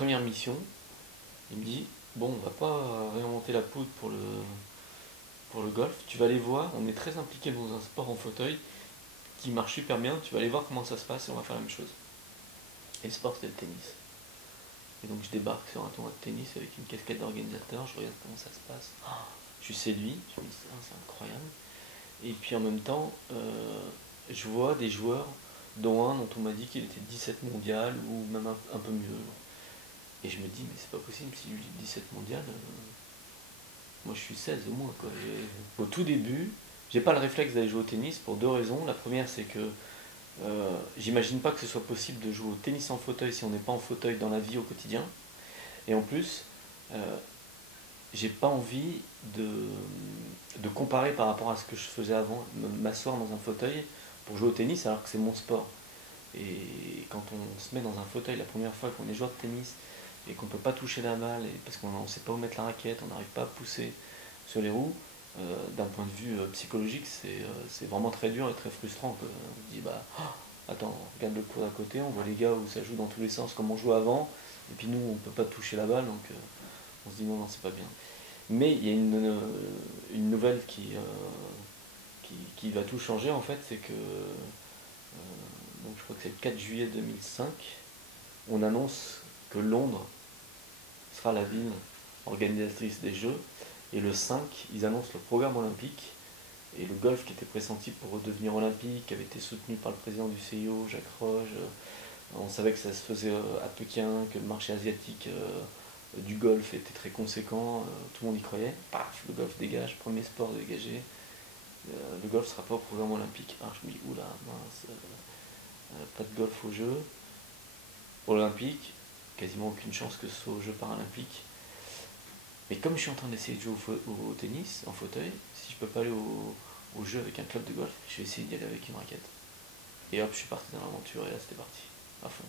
première mission, il me dit, bon, on va pas réinventer la poudre pour le golf, tu vas aller voir, on est très impliqué dans un sport en fauteuil qui marche super bien, tu vas aller voir comment ça se passe et on va faire la même chose. Et le sport, c'était le tennis. Et donc je débarque sur un tournoi de tennis avec une casquette d'organisateur, je regarde comment ça se passe. Je suis séduit, je me dis, ah, c'est incroyable. Et puis en même temps, je vois des joueurs, dont un dont on m'a dit qu'il était 17 mondial ou même un peu mieux. Et je me dis, mais c'est pas possible, si lui dit 17 mondial, moi je suis 16 au moins, quoi. Au tout début, j'ai pas le réflexe d'aller jouer au tennis pour deux raisons. La première, c'est que j'imagine pas que ce soit possible de jouer au tennis en fauteuil si on n'est pas en fauteuil dans la vie au quotidien. Et en plus, euh, j'ai pas envie de comparer par rapport à ce que je faisais avant, m'asseoir dans un fauteuil pour jouer au tennis alors que c'est mon sport. Et quand on se met dans un fauteuil la première fois qu'on est joueur de tennis et qu'on ne peut pas toucher la balle parce qu'on ne sait pas où mettre la raquette, on n'arrive pas à pousser sur les roues, d'un point de vue psychologique, c'est vraiment très dur et très frustrant, quoi. On se dit, bah, oh, attends, on regarde le cours d'à côté, on voit les gars où ça joue dans tous les sens comme on jouait avant, et puis nous, on ne peut pas toucher la balle, donc on se dit non, non, c'est pas bien. Mais il y a une nouvelle qui va tout changer en fait, c'est que donc je crois que c'est le 4 juillet 2005, on annonce que Londres sera la ville organisatrice des Jeux, et le 5, ils annoncent le programme olympique, et le golf qui était pressenti pour redevenir olympique, qui avait été soutenu par le président du CIO, Jacques Roche, on savait que ça se faisait à Pékin, que le marché asiatique du golf était très conséquent, tout le monde y croyait. Paf, le golf dégage, premier sport dégagé. Le golf ne sera pas au programme olympique. Alors je me dis, oula, mince, pas de golf aux Jeux olympiques, quasiment aucune chance que ce soit aux Jeux paralympiques. Mais comme je suis en train d'essayer de jouer au tennis, en fauteuil, si je peux pas aller au jeu avec un club de golf, je vais essayer d'y aller avec une raquette. Et hop, je suis parti dans l'aventure et là c'était parti, à fond.